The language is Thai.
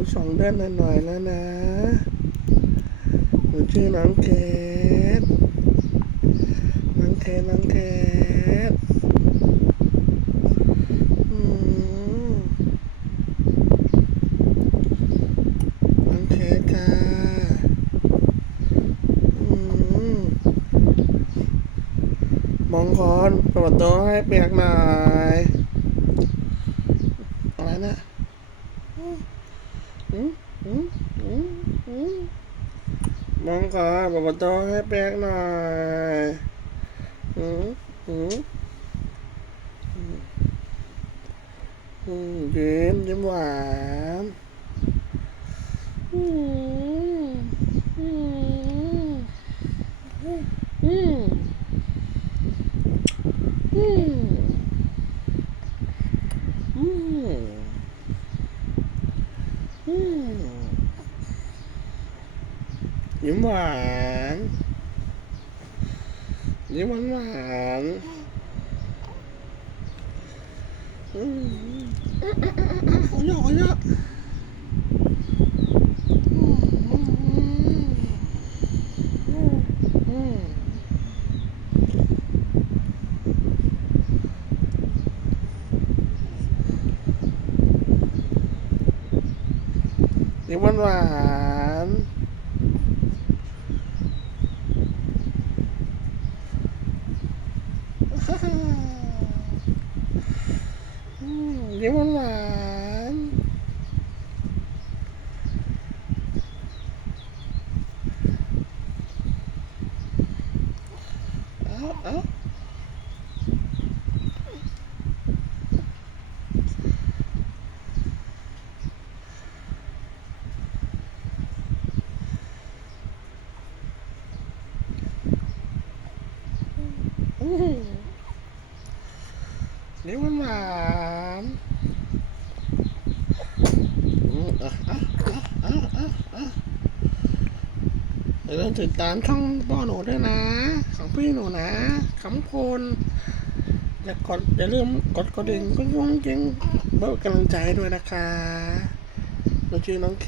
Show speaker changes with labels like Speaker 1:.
Speaker 1: นูสองเดือนหน่อยแล้วนะ หนูชื่อน้องเคสน้องเคสน้องเคสอืมน้องเคสค่ะอืมมองคอนเปิดประตูให้เปียกหน่อยอะไรนะ มอืมอืมอืมอืมมองก่อนเปิดประตูให้เปียกหน่อยอืมยิ้มยิ้มหวานอืมอืมอืมอืมอืมอืมอืม ยิ้มหวานยิ้มหวานหวานอืมอ๋อเยอะเอเยอะอืมอืมอืม ยิ้มหวานหวานอืมยิ้มหวานหวานเอาเอาอืม ยิ้มหวานหวานอืมอะอะอะอ่มติดตามช่องพ่อหนูด้วยนะ ของพี่หนูนะคำพลอย่ากดอย่าลืมกดกระดิ่งก็ยุ่งจริงเพื่อกำลังใจด้วยนะคะเราชื่อน้องเค